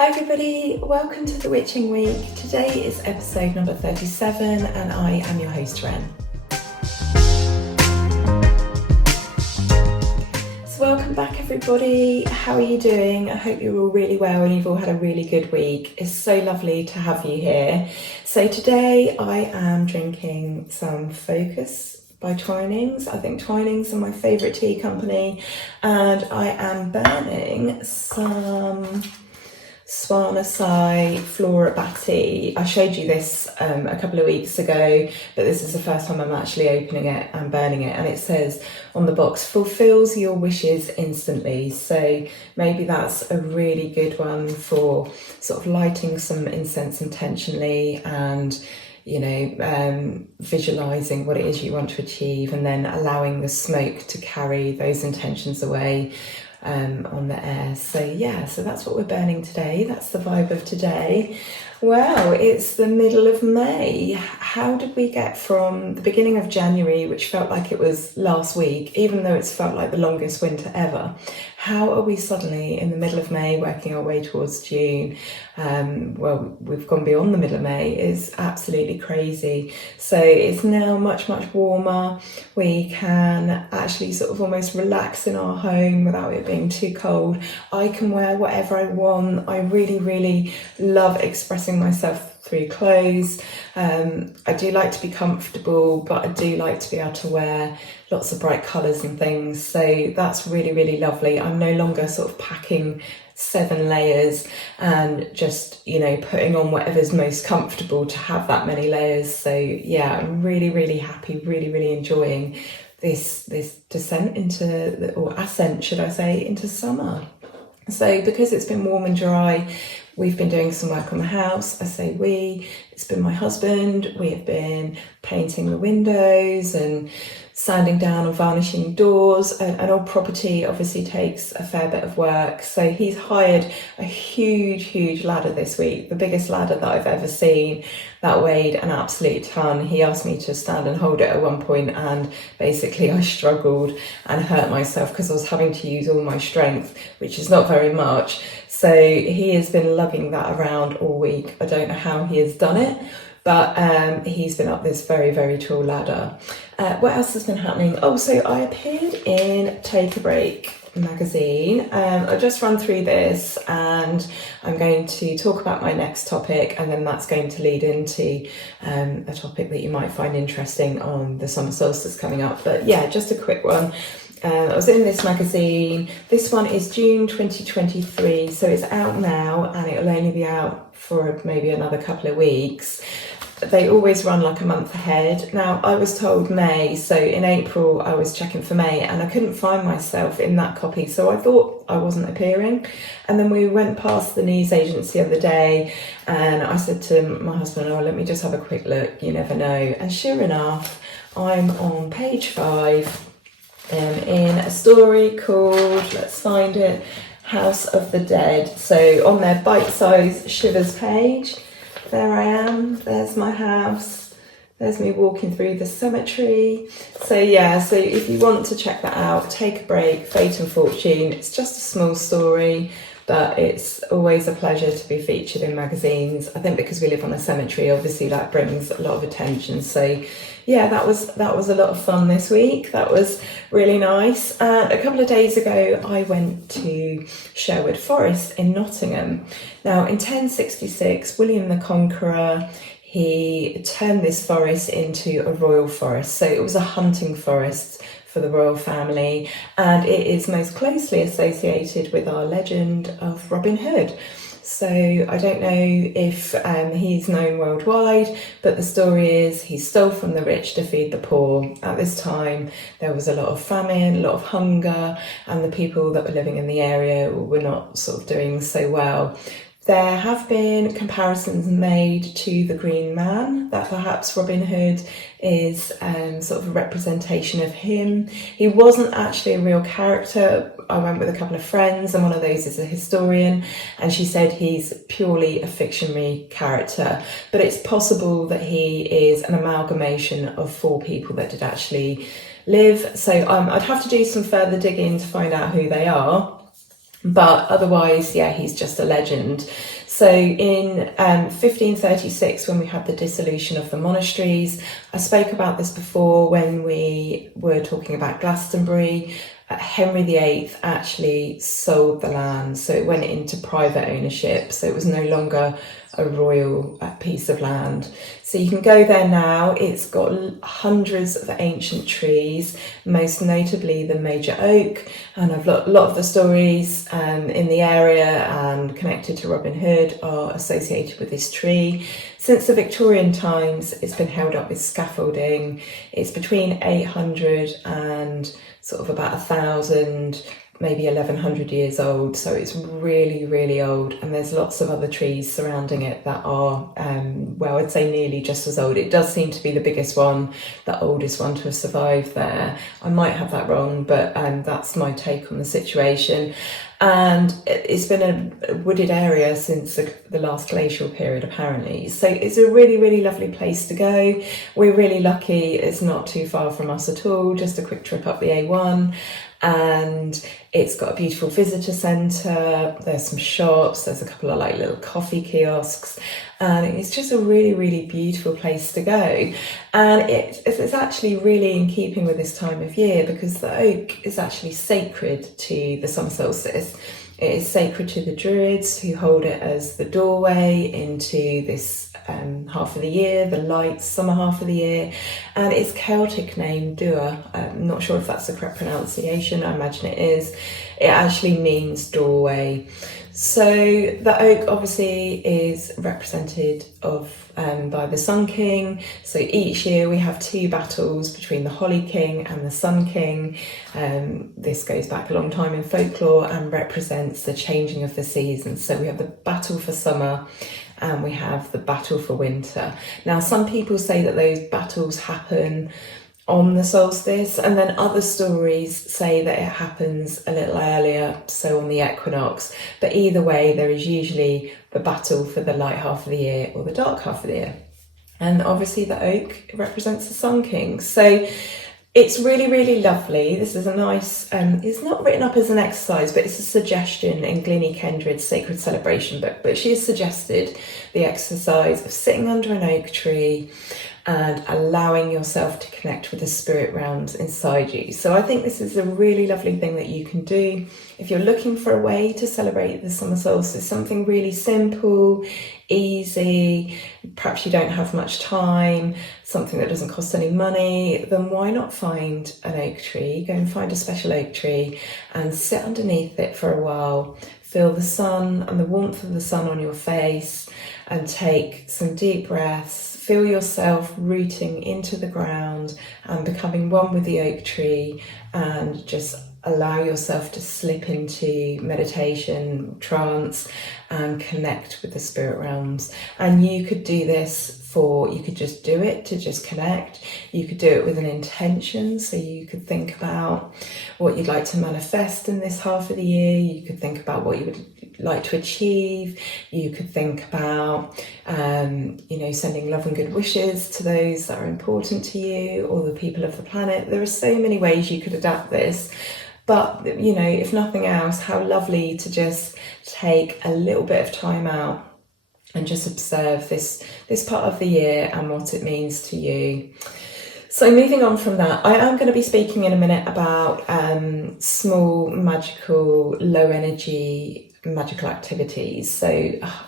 Hi everybody, welcome to the Witching Week. Today is episode number 37 and I am your host Ren. So welcome back everybody, how are you doing? I hope you're all really well and you've all had a really good week. It's so lovely to have you here. So today I am drinking some Focus by Twinings. I think Twinings are my favourite tea company, and I am burning some Swanasai Flora Batty. I showed you this a couple of weeks ago, but this is the first time I'm actually opening it and burning it, and it says on the box, fulfills your wishes instantly. So maybe that's a really good one for sort of lighting some incense intentionally and visualizing what it is you want to achieve, and then allowing the smoke to carry those intentions away on the air. So that's what we're burning today. That's the vibe of today. Well, it's the middle of May. How did we get from the beginning of January, which felt like it was last week, even though it's felt like the longest winter ever? How are we suddenly in the middle of May working our way towards June? Well, we've gone beyond the middle of May. It's absolutely crazy. So it's now much, much warmer. We can actually sort of almost relax in our home without it being too cold. I can wear whatever I want. I really, really love expressing myself through clothes. I do like to be comfortable, but I do like to be able to wear lots of bright colours and things. So that's really, really lovely. I'm no longer sort of packing 7 layers and just, putting on whatever's most comfortable to have that many layers. So yeah, I'm really, really happy, really, really enjoying this descent into, or ascent, should I say, into summer. So because it's been warm and dry, we've been doing some work on the house. I say we, it's been my husband. We have been painting the windows and sanding down and varnishing doors. An old property obviously takes a fair bit of work. So he's hired a huge ladder this week, the biggest ladder that I've ever seen, that weighed an absolute ton. He asked me to stand and hold it at one point, and basically I struggled and hurt myself because I was having to use all my strength, which is not very much. So he has been lugging that around all week. I don't know how he has done it, but he's been up this very, very tall ladder. What else has been happening? Oh, so I appeared in Take a Break magazine. I'll just run through this and I'm going to talk about my next topic, and then that's going to lead into a topic that you might find interesting on the summer solstice coming up. But yeah, just a quick one. I was in this magazine. This one is June 2023, so it's out now and it'll only be out for maybe another couple of weeks. They always run like a month ahead. Now, I was told May, so in April I was checking for May and I couldn't find myself in that copy, so I thought I wasn't appearing. And then we went past the news agency the other day and I said to my husband, let me just have a quick look, you never know. And sure enough, I'm on page 5 in a story called, let's find it, House of the Dead. So on their bite-sized Shivers page, there I am, there's my house, there's me walking through the cemetery. So if you want to check that out, Take a Break, Fate and Fortune. It's just a small story, but it's always a pleasure to be featured in magazines. I think because we live on a cemetery, obviously that brings a lot of attention. So yeah, that was a lot of fun this week. That was really nice. And a couple of days ago, I went to Sherwood Forest in Nottingham. Now, in 1066, William the Conqueror, he turned this forest into a royal forest. So it was a hunting forest for the royal family, and it is most closely associated with our legend of Robin Hood. So I don't know if he's known worldwide, but the story is he stole from the rich to feed the poor. At this time, there was a lot of famine, a lot of hunger, and the people that were living in the area were not sort of doing so well. There have been comparisons made to the Green Man, that perhaps Robin Hood is sort of a representation of him. He wasn't actually a real character. I went with a couple of friends, and one of those is a historian, and she said he's purely a fictionary character. But it's possible that he is an amalgamation of 4 people that did actually live. So I'd have to do some further digging to find out who they are. But otherwise, yeah, he's just a legend. So in 1536, when we had the dissolution of the monasteries, I spoke about this before when we were talking about Glastonbury. Henry VIII actually sold the land, so it went into private ownership, so it was no longer a royal piece of land. So you can go there now. It's got hundreds of ancient trees, most notably the major oak, and a lot of the stories in the area and connected to Robin Hood are associated with this tree. Since the Victorian times, it's been held up with scaffolding. It's between 800 and sort of about 1,000, maybe 1,100 years old, so it's really, really old, and there's lots of other trees surrounding it that are, well, I'd say nearly just as old. It does seem to be the biggest one, the oldest one to have survived there. I might have that wrong, but that's my take on the situation. And it's been a wooded area since the last glacial period, apparently. So it's a really, really lovely place to go. We're really lucky. It's not too far from us at all, just a quick trip up the A1. And it's got a beautiful visitor centre. There's some shops. There's a couple of like little coffee kiosks. And it's just a really, really beautiful place to go. And it's actually really in keeping with this time of year, because the oak is actually sacred to the summer solstice. It is sacred to the Druids, who hold it as the doorway into this half of the year, the light summer half of the year. And its Celtic name, Dua, I'm not sure if that's the correct pronunciation, I imagine it is. It actually means doorway. So the oak obviously is represented by the Sun King. So each year we have 2 battles between the Holly King and the Sun King. This goes back a long time in folklore and represents the changing of the seasons. So we have the battle for summer and we have the battle for winter. Now, some people say that those battles happen on the solstice, and then other stories say that it happens a little earlier, so on the equinox. But either way, there is usually the battle for the light half of the year or the dark half of the year. And obviously the oak represents the Sun King. So it's really, really lovely. This is a nice, it's not written up as an exercise, but it's a suggestion in Glynie Kendred's Sacred Celebration book. But she has suggested the exercise of sitting under an oak tree and allowing yourself to connect with the spirit realms inside you. So I think this is a really lovely thing that you can do if you're looking for a way to celebrate the summer solstice, something really simple, easy, perhaps you don't have much time, something that doesn't cost any money, then why not find an oak tree, go and find a special oak tree and sit underneath it for a while, feel the sun and the warmth of the sun on your face, and take some deep breaths. Feel yourself rooting into the ground and becoming one with the oak tree, and just allow yourself to slip into meditation, trance, and connect with the spirit realms. And you could do this you could just do it to just connect. You could do it with an intention. So you could think about what you'd like to manifest in this half of the year. You could think about what you would like to achieve. You could think about, sending love and good wishes to those that are important to you or the people of the planet. There are so many ways you could adapt this. But, if nothing else, how lovely to just take a little bit of time out and just observe this part of the year and what it means to you. So moving on from that, I am going to be speaking in a minute about small, magical, low energy, magical activities. So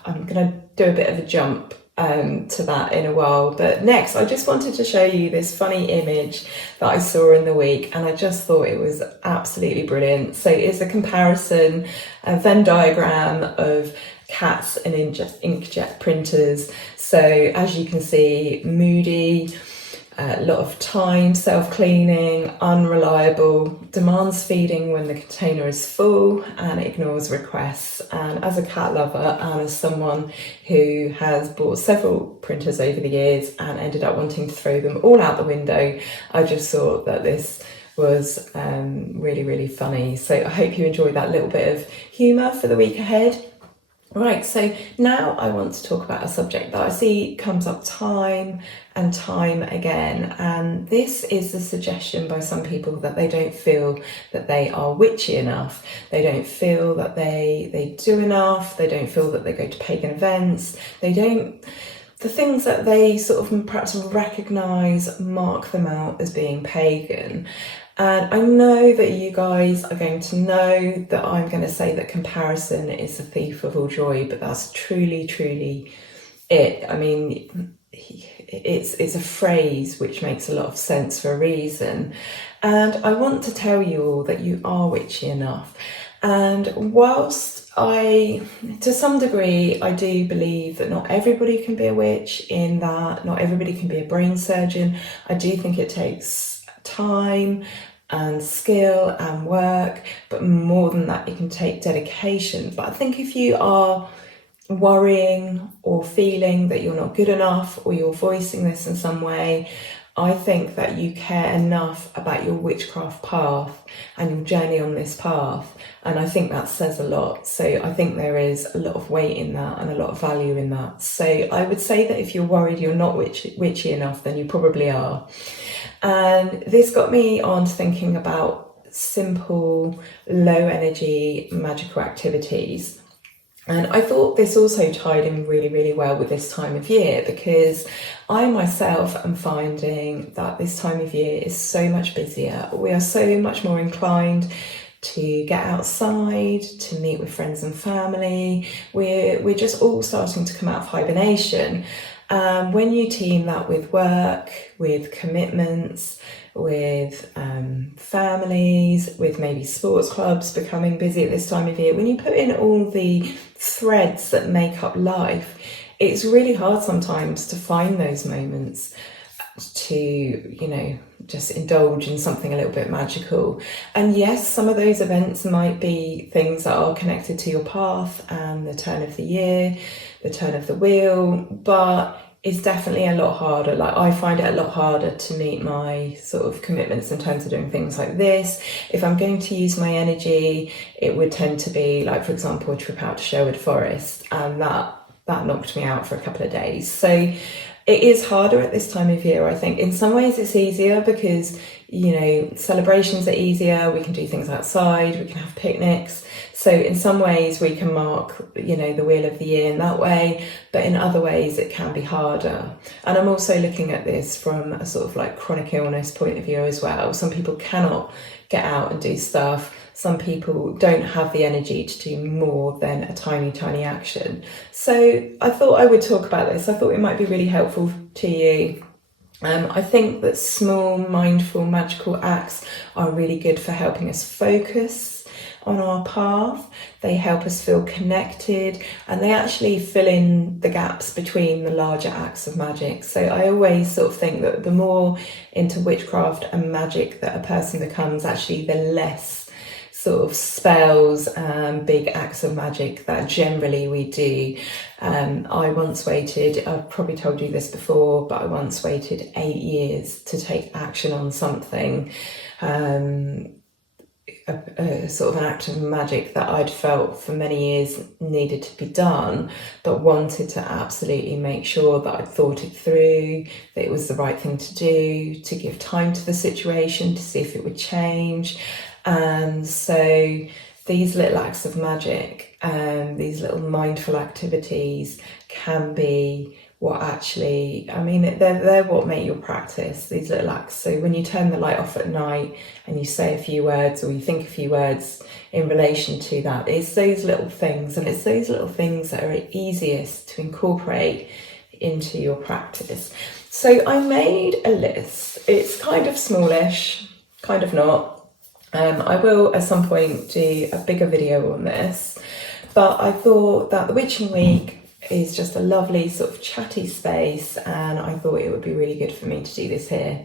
I'm going to do a bit of a jump to that in a while. But next, I just wanted to show you this funny image that I saw in the week, and I just thought it was absolutely brilliant. So it's a comparison, a Venn diagram of cats and inkjet printers. So as you can see, moody, a lot of time, self-cleaning, unreliable, demands feeding when the container is full, and ignores requests. And as a cat lover and as someone who has bought several printers over the years and ended up wanting to throw them all out the window, I just thought that this was really, really funny. So I hope you enjoyed that little bit of humour for the week ahead. Right, so now I want to talk about a subject that I see comes up time and time again, and this is the suggestion by some people that they don't feel that they are witchy enough, they don't feel that they do enough, they don't feel that they go to pagan events, the things that they sort of perhaps recognise mark them out as being pagan. And I know that you guys are going to know that I'm going to say that comparison is the thief of all joy, but that's truly, truly it. I mean, it's a phrase which makes a lot of sense for a reason. And I want to tell you all that you are witchy enough. And whilst to some degree, I do believe that not everybody can be a witch, in that not everybody can be a brain surgeon. I do think it takes time and skill and work, but more than that, it can take dedication. But I think if you are worrying or feeling that you're not good enough, or you're voicing this in some way, I think that you care enough about your witchcraft path and your journey on this path, and I think that says a lot. So I think there is a lot of weight in that and a lot of value in that. So I would say that if you're worried you're not witchy enough, then you probably are. And this got me on to thinking about simple, low energy magical activities. And I thought this also tied in really, really well with this time of year, because I myself am finding that this time of year is so much busier. We are so much more inclined to get outside, to meet with friends and family. We're just all starting to come out of hibernation. When you team that with work, with commitments, with families, with maybe sports clubs becoming busy at this time of year, when you put in all the threads that make up life, it's really hard sometimes to find those moments to, you know, just indulge in something a little bit magical. And yes, some of those events might be things that are connected to your path and the turn of the year, the turn of the wheel, but it's definitely a lot harder. Like, I find it a lot harder to meet my sort of commitments in terms of doing things like this. If I'm going to use my energy, it would tend to be like, for example, a trip out to Sherwood Forest, and that knocked me out for a couple of days. So it is harder at this time of year, I think. In some ways it's easier because, you know, celebrations are easier, we can do things outside, we can have picnics. So in some ways we can mark, you know, the wheel of the year in that way, but in other ways it can be harder. And I'm also looking at this from a sort of like chronic illness point of view as well. Some people cannot get out and do stuff. Some people don't have the energy to do more than a tiny, tiny action. So I thought I would talk about this. I thought it might be really helpful to you. I think that small, mindful, magical acts are really good for helping us focus on our path. They help us feel connected, and they actually fill in the gaps between the larger acts of magic. So I always sort of think that the more into witchcraft and magic that a person becomes, actually the less sort of spells and big acts of magic that generally we do. I once waited, I've probably told you this before, but I once waited 8 years to take action on something, a sort of an act of magic that I'd felt for many years needed to be done, but wanted to absolutely make sure that I'd thought it through, that it was the right thing to do, to give time to the situation, to see if it would change. And so these little acts of magic and these little mindful activities can be what actually, I mean, they're what make your practice, these little acts. So when you turn the light off at night and you say a few words, or you think a few words in relation to that, it's those little things, and it's those little things that are easiest to incorporate into your practice. So I made a list. It's kind of smallish, kind of not. I will at some point do a bigger video on this, but I thought that the Witching Week is just a lovely sort of chatty space, and I thought it would be really good for me to do this here.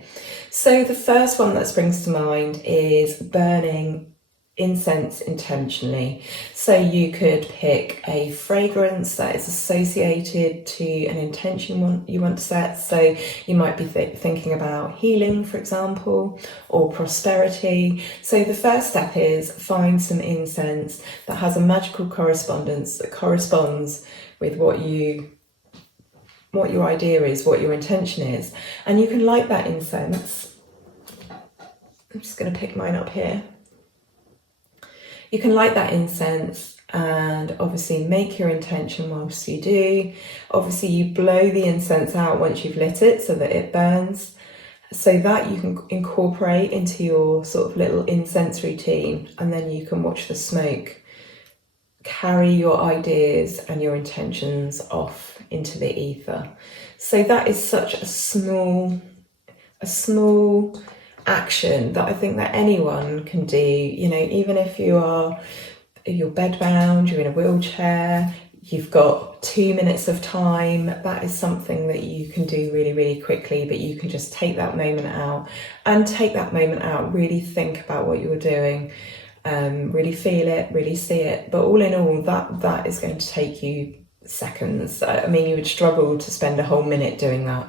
So the first one that springs to mind is burning incense intentionally. So you could pick a fragrance that is associated to an intention you want to set. So you might be thinking about healing, for example, or prosperity. So the first step is find some incense that has a magical correspondence that corresponds with what your idea is, what your intention is. And you can light that incense. I'm just going to pick mine up here. You can light that incense and obviously make your intention whilst you do. Obviously you blow the incense out once you've lit it so that it burns, so that you can incorporate into your sort of little incense routine, and then you can watch the smoke carry your ideas and your intentions off into the ether. So that is such a small action that I think that anyone can do. You know, even if you're bedbound, you're in a wheelchair, you've got 2 minutes of time, that is something that you can do really, really quickly. But you can just take that moment out, really think about what you're doing, really feel it, really see it. But all in all, that is going to take you seconds. I mean, you would struggle to spend a whole minute doing that.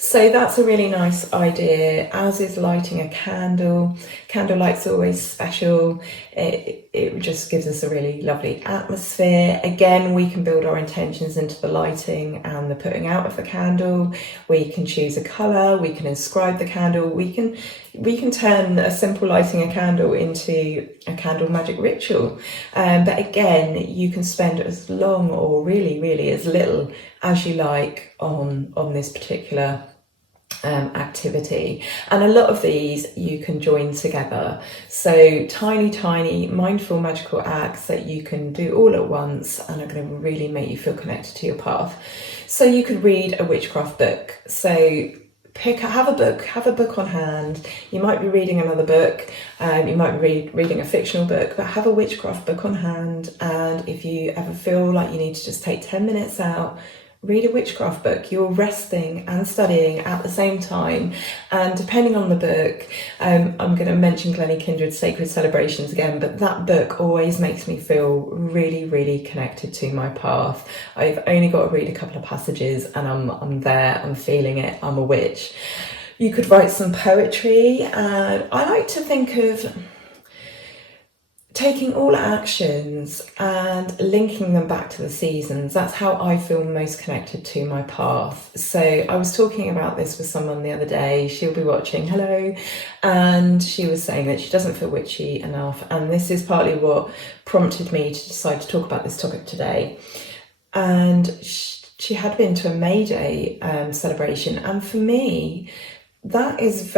So that's a really nice idea, as is lighting a candle. Candlelight's always special. It just gives us a really lovely atmosphere. Again, we can build our intentions into the lighting and the putting out of the candle. We can choose a colour, we can inscribe the candle, we can turn a simple lighting a candle into a candle magic ritual. But again, you can spend as long or really as little as you like on this particular activity. And a lot of these you can join together. So tiny mindful magical acts that you can do all at once and are going to really make you feel connected to your path. So you could read a witchcraft book. So have a book on hand. You might be reading another book, you might be reading a fictional book, but have a witchcraft book on hand. And if you ever feel like you need to just take 10 minutes out, read a witchcraft book. You're resting and studying at the same time. And depending on the book, I'm going to mention Glennie Kindred's Sacred Celebrations again, but that book always makes me feel really connected to my path. I've only got to read a couple of passages and I'm there, I'm feeling it, I'm a witch. You could write some poetry, and I like to think of taking all actions and linking them back to the seasons. That's how I feel most connected to my path. So I was talking about this with someone the other day. She'll be watching, hello, and she was saying that she doesn't feel witchy enough, and this is partly what prompted me to decide to talk about this topic today. And she had been to a May Day celebration, and for me, that is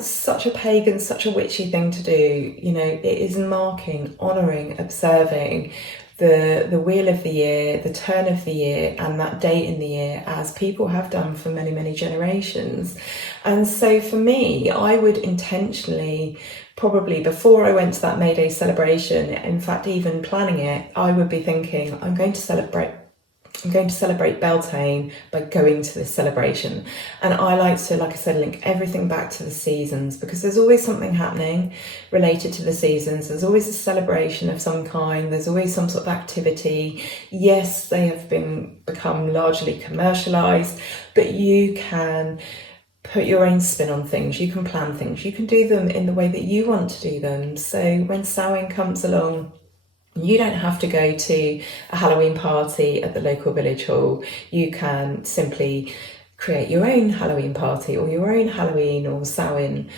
such a pagan, such a witchy thing to do. You know, it is marking, honouring, observing the wheel of the year, the turn of the year, and that date in the year, as people have done for many generations. And so for me, I would intentionally, probably before I went to that May Day celebration, in fact even planning it, I would be thinking, I'm going to celebrate Beltane by going to this celebration. And I like to, like I said, link everything back to the seasons, because there's always something happening related to the seasons. There's always a celebration of some kind. There's always some sort of activity. Yes, they have become largely commercialized, but you can put your own spin on things. You can plan things. You can do them in the way that you want to do them. So when Samhain comes along, you don't have to go to a Halloween party at the local village hall. You can simply create your own Halloween party or your own Halloween or Samhain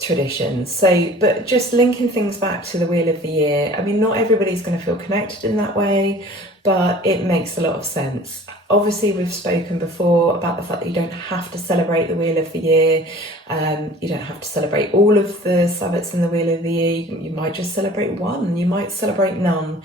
traditions. So, but just linking things back to the wheel of the year. I mean, not everybody's going to feel connected in that way, but it makes a lot of sense. Obviously, we've spoken before about the fact that you don't have to celebrate the wheel of the year. You don't have to celebrate all of the Sabbats in the wheel of the year. You might just celebrate one. You might celebrate none.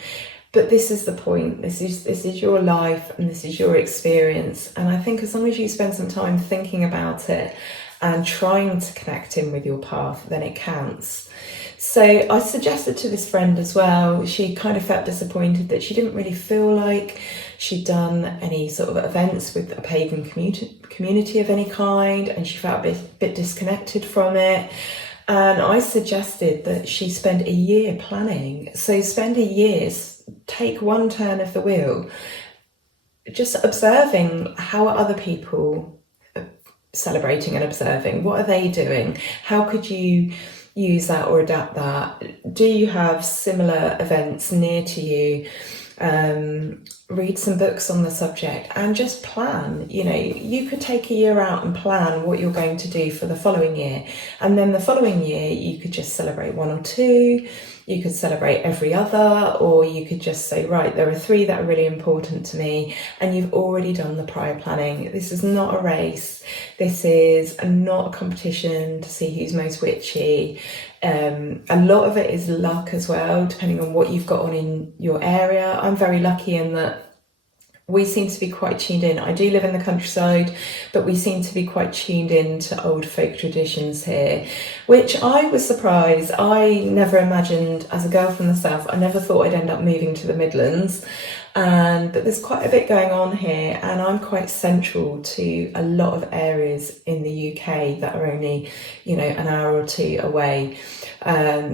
But this is the point. This is your life and this is your experience. And I think as long as you spend some time thinking about it and trying to connect in with your path, then it counts. So I suggested to this friend as well, she kind of felt disappointed that she didn't really feel like she'd done any sort of events with a pagan community of any kind, and she felt a bit disconnected from it. And I suggested that she spend a year planning. So spend a year, take one turn of the wheel, just observing how are other people celebrating and observing. What are they doing? How could you use that or adapt that? Do you have similar events near to you? Read some books on the subject and just plan. You could take a year out and plan what you're going to do for the following year, and then the following year you could just celebrate one or two. You could celebrate every other, or you could just say, right, there are 3 that are really important to me, and you've already done the prior planning. This is not a race. This is not a competition to see who's most witchy. A lot of it is luck as well, depending on what you've got on in your area. I'm very lucky in that we seem to be quite tuned in. I do live in the countryside, but we seem to be quite tuned in to old folk traditions here, which I was surprised. I never imagined, as a girl from the south, I never thought I'd end up moving to the Midlands. But there's quite a bit going on here, and I'm quite central to a lot of areas in the UK that are only, an hour or 2 away.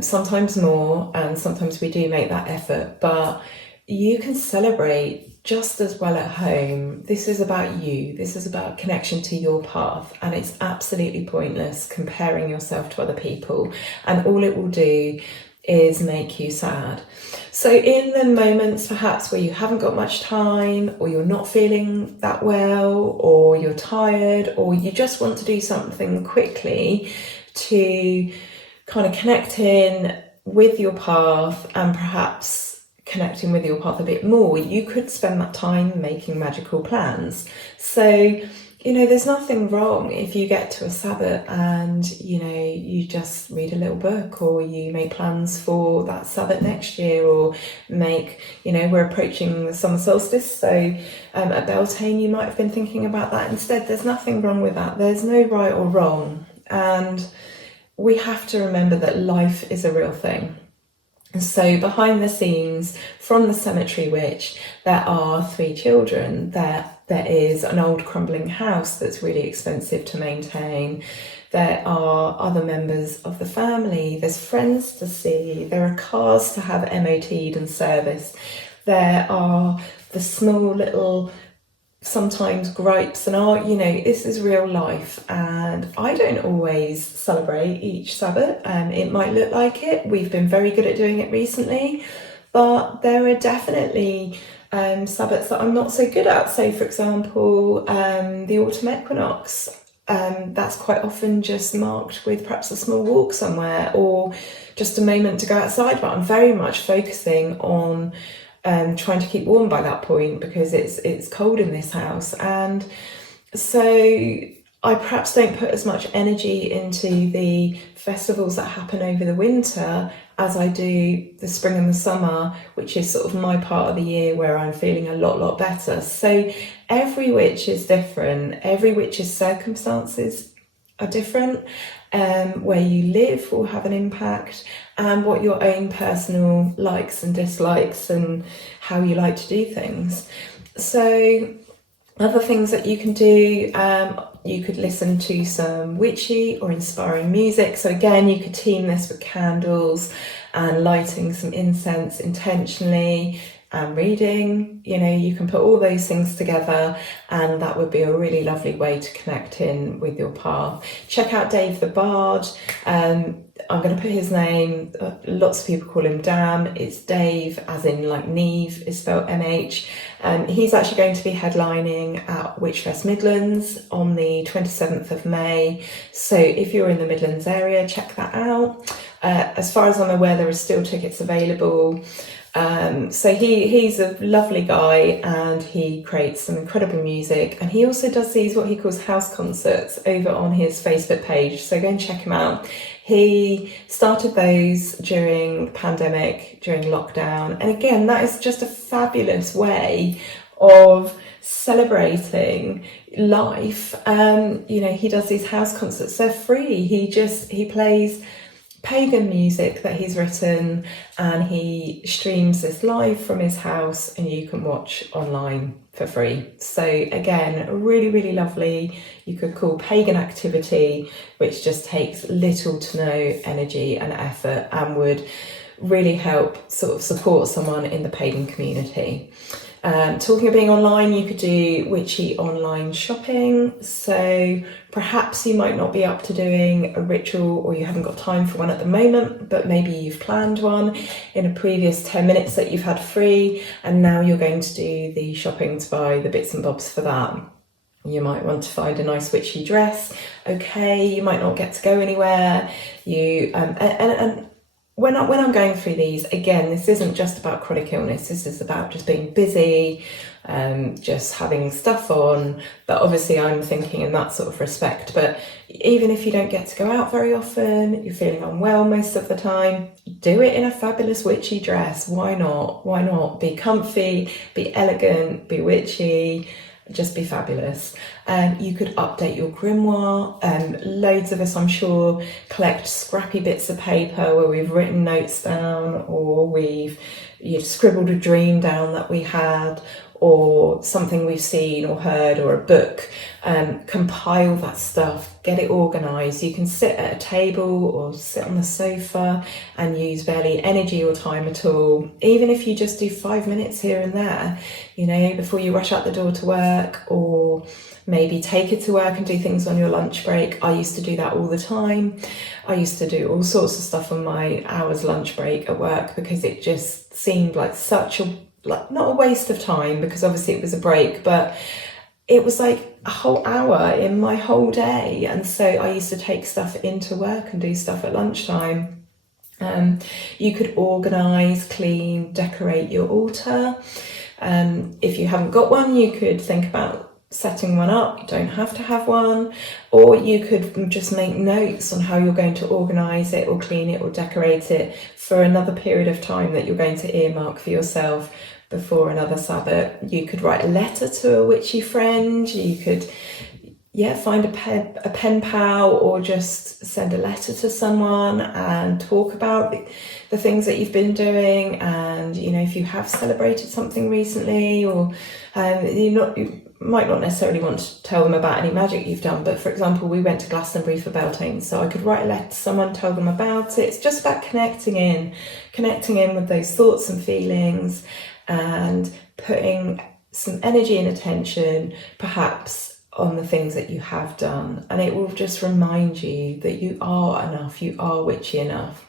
Sometimes more, and sometimes we do make that effort, but you can celebrate just as well at home. This is about you. This is about connection to your path, and it's absolutely pointless comparing yourself to other people, and all it will do is make you sad. So in the moments perhaps where you haven't got much time, or you're not feeling that well, or you're tired, or you just want to do something quickly to kind of connect in with your path, and perhaps connecting with your path a bit more, you could spend that time making magical plans. So, there's nothing wrong if you get to a Sabbath and, you just read a little book, or you make plans for that Sabbath next year, or make, we're approaching the summer solstice. So at Beltane, you might have been thinking about that instead. There's nothing wrong with that. There's no right or wrong. And we have to remember that life is a real thing. So behind the scenes, from the cemetery witch, there are 3 children. There is an old crumbling house that's really expensive to maintain. There are other members of the family. There's friends to see. There are cars to have MOT'd and serviced. There are the small little sometimes gripes and this is real life, and I don't always celebrate each Sabbath. It might look like it. We've been very good at doing it recently, but there are definitely Sabbaths that I'm not so good at. So for example, the autumn equinox, that's quite often just marked with perhaps a small walk somewhere, or just a moment to go outside, but I'm very much focusing on trying to keep warm by that point, because it's cold in this house. And so I perhaps don't put as much energy into the festivals that happen over the winter as I do the spring and the summer, which is sort of my part of the year where I'm feeling a lot better. So every witch is different. Every witch's circumstances are different. Where you live will have an impact, and what your own personal likes and dislikes and how you like to do things. So other things that you can do, you could listen to some witchy or inspiring music. So again, you could team this with candles and lighting some incense intentionally, and reading. You can put all those things together, and that would be a really lovely way to connect in with your path. Check out Dave the Bard. I'm going to put his name, lots of people call him Dan. It's Dave, as in like Neve is spelled MH. He's actually going to be headlining at Witchfest Midlands on the 27th of May. So if you're in the Midlands area, check that out. As far as I'm aware, there are still tickets available. So he's a lovely guy, and he creates some incredible music, and he also does these what he calls house concerts over on his Facebook page, so go and check him out. He started those during the pandemic, during lockdown, and again, that is just a fabulous way of celebrating life. He does these house concerts. They're free. He plays pagan music that he's written, and he streams this live from his house and you can watch online for free. So again, really, really lovely, you could call pagan activity, which just takes little to no energy and effort and would really help sort of support someone in the pagan community. Talking of being online, you could do witchy online shopping. So perhaps you might not be up to doing a ritual, or you haven't got time for one at the moment, but maybe you've planned one in a previous 10 minutes that you've had free, and now you're going to do the shopping to buy the bits and bobs for that. You might want to find a nice witchy dress. Okay, you might not get to go anywhere. When I'm going through these, again, this isn't just about chronic illness, this is about just being busy, just having stuff on, but obviously I'm thinking in that sort of respect. But even if you don't get to go out very often, you're feeling unwell most of the time, do it in a fabulous witchy dress. Why not? Why not? Be comfy, be elegant, be witchy, just be fabulous. You could update your grimoire. Loads of us, I'm sure, collect scrappy bits of paper where we've written notes down, or you've scribbled a dream down that we had, or something we've seen or heard, or a book. Compile that stuff, get it organised. You can sit at a table or sit on the sofa and use barely energy or time at all. Even if you just do 5 minutes here and there, before you rush out the door to work, or maybe take it to work and do things on your lunch break. I used to do that all the time. I used to do all sorts of stuff on my hour's lunch break at work, because it just seemed like not a waste of time, because obviously it was a break, but it was like a whole hour in my whole day. And so I used to take stuff into work and do stuff at lunchtime. You could organise, clean, decorate your altar. If you haven't got one, you could think about setting one up. You don't have to have one, or you could just make notes on how you're going to organise it or clean it or decorate it for another period of time that you're going to earmark for yourself before another Sabbath. You could write a letter to a witchy friend. You could find a pen pal, or just send a letter to someone and talk about the things that you've been doing. And if you have celebrated something recently, or you might not necessarily want to tell them about any magic you've done, but for example, we went to Glastonbury for Beltane, so I could write a letter to someone, tell them about it. It's just about connecting in with those thoughts and feelings, and putting some energy and attention perhaps on the things that you have done, and it will just remind you that you are enough, you are witchy enough.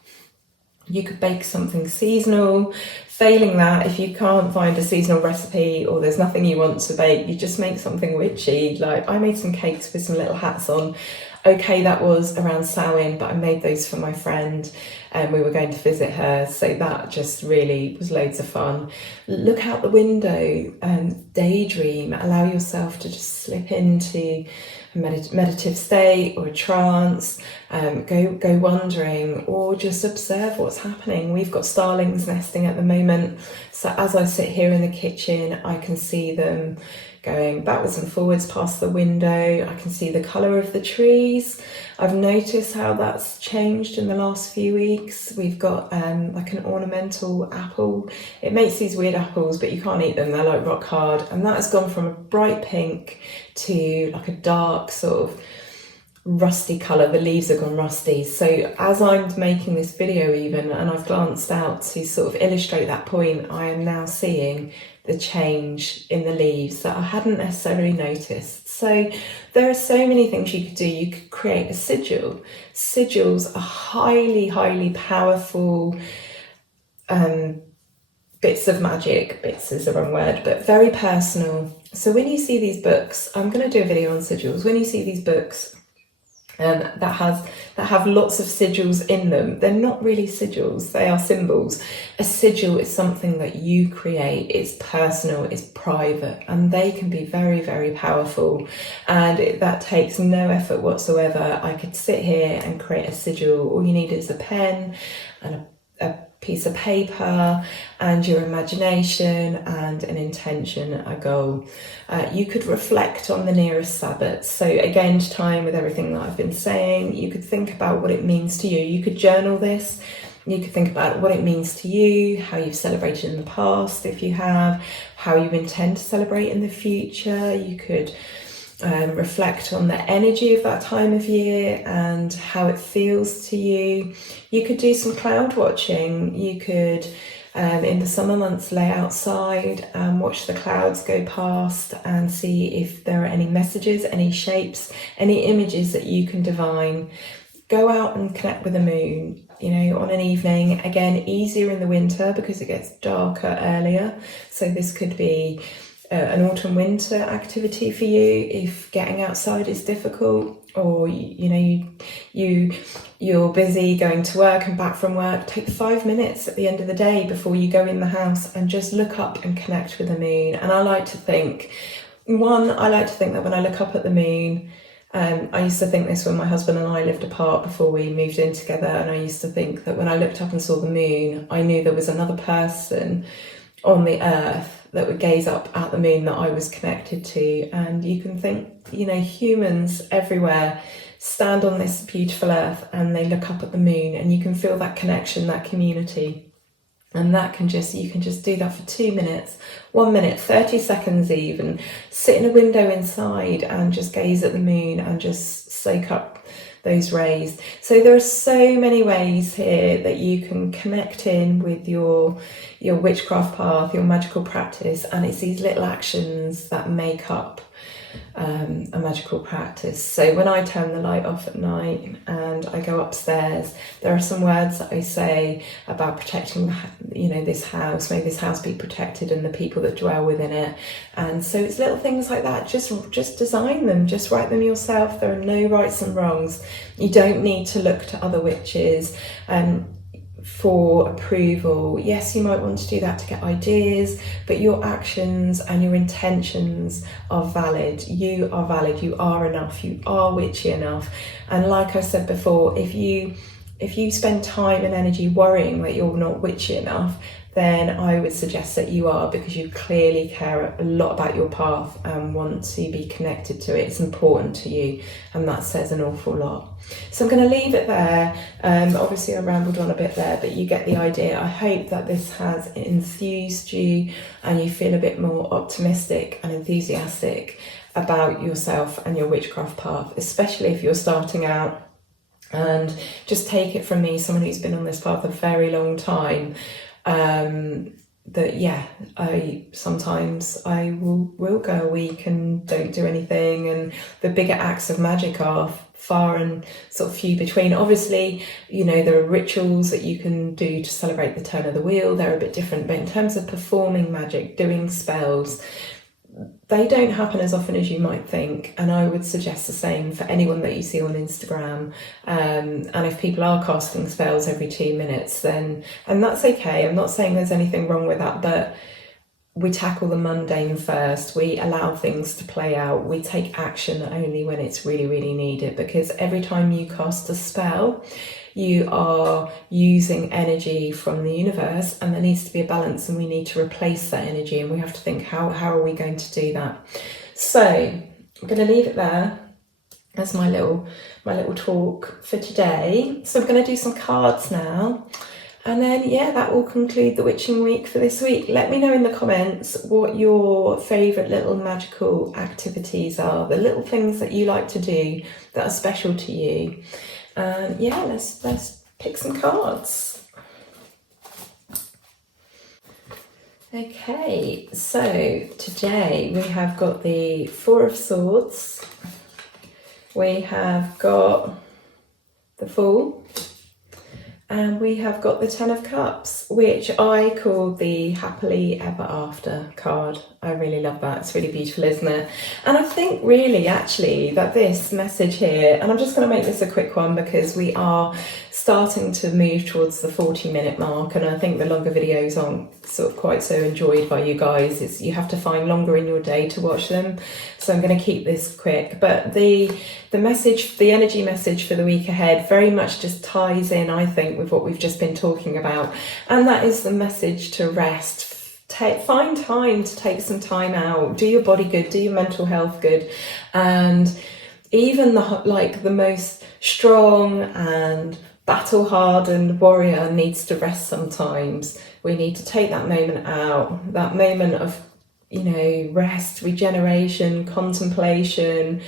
You could bake something seasonal. Failing that, if you can't find a seasonal recipe, or there's nothing you want to bake, you just make something witchy. Like, I made some cakes with some little hats on. Okay, that was around Samhain, but I made those for my friend, and we were going to visit her, so that just really was loads of fun. Look out the window and daydream. Allow yourself to just slip into a meditative state or a trance. Go wandering, or just observe what's happening. We've got starlings nesting at the moment, so as I sit here in the kitchen, I can see them going backwards and forwards past the window. I can see the colour of the trees. I've noticed how that's changed in the last few weeks. We've got like an ornamental apple. It makes these weird apples, but you can't eat them. They're like rock hard. And that has gone from a bright pink to like a dark sort of rusty colour. The leaves have gone rusty. So as I'm making this video even, and I've glanced out to sort of illustrate that point, I am now seeing the change in the leaves that I hadn't necessarily noticed. So there are so many things you could do. You could create a sigil. Sigils are highly, highly powerful bits of magic. Bits is the wrong word, but very personal. So when you see these books, I'm going to do a video on sigils. When you see these books that have lots of sigils in them, they're not really sigils, they are symbols. A sigil is something that you create. It's personal, it's private, and they can be very, very powerful, and that takes no effort whatsoever. I could sit here and create a sigil. All you need is a pen and a piece of paper and your imagination and an intention, a goal. You could reflect on the nearest Sabbath. So again, to tie in with everything that I've been saying, you could think about what it means to you. You could journal this. You could think about what it means to you, how you've celebrated in the past, if you have, how you intend to celebrate in the future. You could reflect on the energy of that time of year and how it feels to you. You could do some cloud watching. You could, in the summer months, lay outside and watch the clouds go past and see if there are any messages, any shapes, any images that you can divine. Go out and connect with the moon, you know, on an evening. Again, easier in the winter because it gets darker earlier. So this could be an autumn winter activity for you if getting outside is difficult, or you're busy going to work and back from work. Take 5 minutes at the end of the day before you go in the house and just look up and connect with the moon. And I like to think that when I look up at the moon, I used to think this when my husband and I lived apart before we moved in together, and I used to think that when I looked up and saw the moon, I knew there was another person on the earth that would gaze up at the moon that I was connected to. And you can think, you know, humans everywhere stand on this beautiful earth and they look up at the moon, and you can feel that connection, that community. And you can just do that for 2 minutes, 1 minute, 30 seconds even. Sit in a window inside and just gaze at the moon and just soak up those rays. So there are so many ways here that you can connect in with your witchcraft path, your magical practice, and it's these little actions that make up a magical practice. So when I turn the light off at night and I go upstairs, there are some words that I say about protecting, this house. May this house be protected and the people that dwell within it. And so it's little things like that. Just design them, just write them yourself. There are no rights and wrongs. You don't need to look to other witches for approval. Yes, you might want to do that to get ideas, but your actions and your intentions are valid. You are valid. You are enough. You are witchy enough. And like I said before, if you spend time and energy worrying that you're not witchy enough, then I would suggest that you are, because you clearly care a lot about your path and want to be connected to it. It's important to you, and that says an awful lot. So I'm going to leave it there. Obviously I rambled on a bit there, but you get the idea. I hope that this has enthused you and you feel a bit more optimistic and enthusiastic about yourself and your witchcraft path, especially if you're starting out. And just take it from me, someone who's been on this path a very long time, I sometimes will go a week and don't do anything, and the bigger acts of magic are far and sort of few between. Obviously, there are rituals that you can do to celebrate the turn of the wheel. They're a bit different, but in terms of performing magic, doing spells, they don't happen as often as you might think. And I would suggest the same for anyone that you see on Instagram. And if people are casting spells every 2 minutes, and that's okay. I'm not saying there's anything wrong with that, but we tackle the mundane first. We allow things to play out. We take action only when it's really, really needed, because every time you cast a spell, you are using energy from the universe, and there needs to be a balance, and we need to replace that energy, and we have to think, how are we going to do that? So I'm going to leave it there as my little talk for today. So I'm going to do some cards now, and then that will conclude the witching week for this week. Let me know in the comments what your favourite little magical activities are, the little things that you like to do that are special to you. Let's pick some cards. Okay, so today we have got the Four of Swords, we have got the Fool, and we have got the Ten of Cups, which I call the Happily Ever After card. I really love that. It's really beautiful, isn't it? And I think really actually that this message here, and I'm just going to make this a quick one because we are starting to move towards the 40-minute mark, and I think the longer videos aren't sort of quite so enjoyed by you guys. You have to find longer in your day to watch them, so I'm going to keep this quick. But the message, the energy message for the week ahead very much just ties in, I think, with what we've just been talking about. And that is the message to rest. Find time to take some time out, do your body good, do your mental health good. And even the most strong and battle-hardened warrior needs to rest sometimes. We need to take that moment out, that moment of, rest, regeneration, contemplation,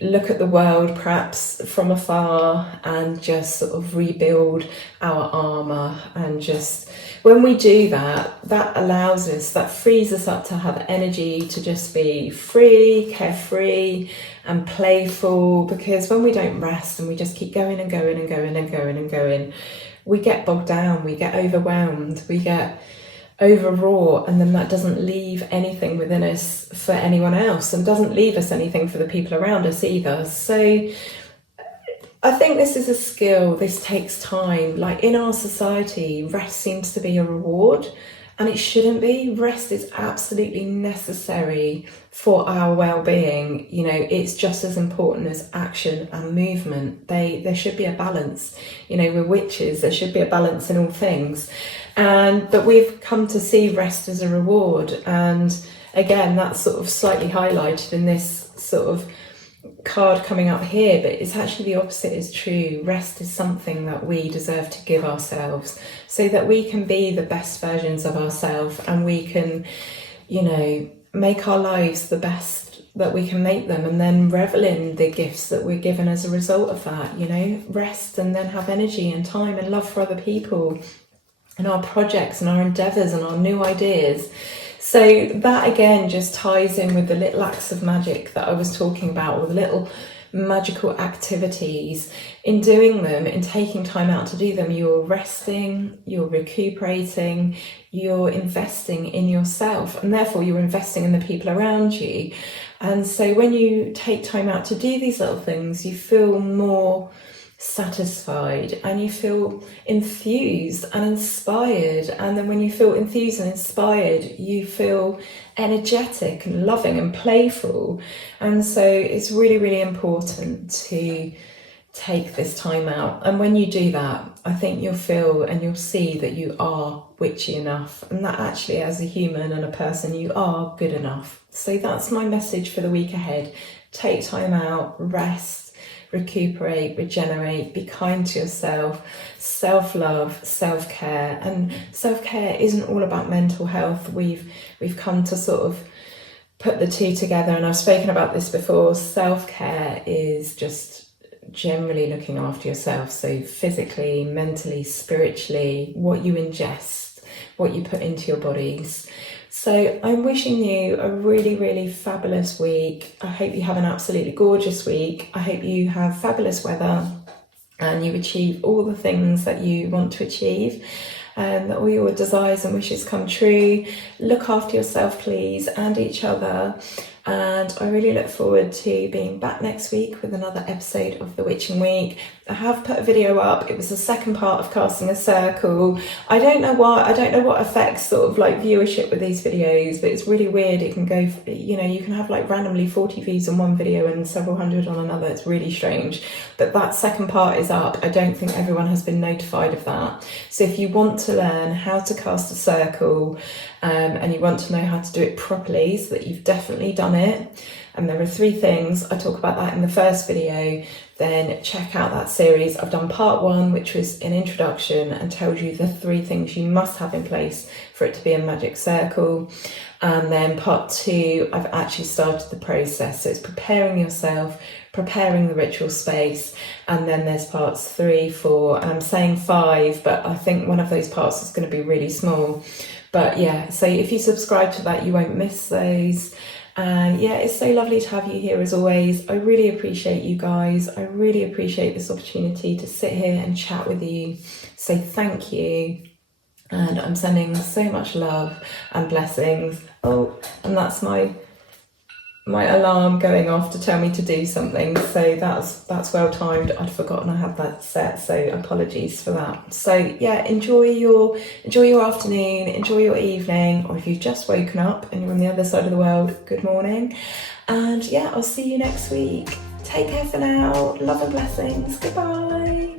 look at the world perhaps from afar and just sort of rebuild our armour. And just when we do that, that allows us, that frees us up to have energy to just be free, carefree and playful. Because when we don't rest and we just keep going and going and going and going and going, we get bogged down, we get overwhelmed, we get overwrought, and then that doesn't leave anything within us for anyone else and doesn't leave us anything for the people around us either. So I think this is a skill, this takes time. Like in our society, rest seems to be a reward, and it shouldn't be. Rest is absolutely necessary for our well-being. It's just as important as action and movement. There should be a balance. We're witches, there should be a balance in all things. But we've come to see rest as a reward. And again, that's sort of slightly highlighted in this sort of card coming up here, but it's actually the opposite is true. Rest is something that we deserve to give ourselves so that we can be the best versions of ourselves, and we can, make our lives the best that we can make them, and then revel in the gifts that we're given as a result of that. Rest and then have energy and time and love for other people and our projects and our endeavours and our new ideas. So that again just ties in with the little acts of magic that I was talking about, or the little magical activities. In doing them, in taking time out to do them, you're resting, you're recuperating, you're investing in yourself, and therefore you're investing in the people around you. And so when you take time out to do these little things, you feel more satisfied and you feel enthused and inspired. And then when you feel enthused and inspired, you feel energetic and loving and playful. And so it's really, really important to take this time out. And when you do that, I think you'll feel and you'll see that you are witchy enough, and that actually as a human and a person, you are good enough. So that's my message for the week ahead. Take time out, rest, recuperate, regenerate, be kind to yourself, self-love, self-care. And self-care isn't all about mental health. We've come to sort of put the two together, and I've spoken about this before. Self-care is just generally looking after yourself, so physically, mentally, spiritually, what you ingest, what you put into your bodies. So I'm wishing you a really, really fabulous week. I hope you have an absolutely gorgeous week. I hope you have fabulous weather and you achieve all the things that you want to achieve, and that all your desires and wishes come true. Look after yourself, please, and each other. And I really look forward to being back next week with another episode of The Witching Week. I have put a video up. It was the second part of casting a circle. I don't know what affects sort of like viewership with these videos, but it's really weird. It can go, you can have like randomly 40 views on one video and several hundred on another. It's really strange. But that second part is up. I don't think everyone has been notified of that. So if you want to learn how to cast a circle, and you want to know how to do it properly so that you've definitely done it, and there are 3 things, I talk about that in the first video, then check out that series. I've done part 1, which was an introduction and tells you the 3 things you must have in place for it to be a magic circle. And then part 2, I've actually started the process. So it's preparing yourself, preparing the ritual space, and then there's parts 3, 4, and I'm saying 5, but I think one of those parts is going to be really small. But yeah, so if you subscribe to that, you won't miss those. And yeah, it's so lovely to have you here as always. I really appreciate you guys. I really appreciate this opportunity to sit here and chat with you. So thank you. And I'm sending so much love and blessings. Oh, and that's my alarm going off to tell me to do something, so that's well timed. I'd forgotten I had that set, so apologies for that. So yeah, enjoy your afternoon, enjoy your evening, or if you've just woken up and you're on the other side of the world, good morning. And yeah, I'll see you next week. Take care for now. Love and blessings. Goodbye.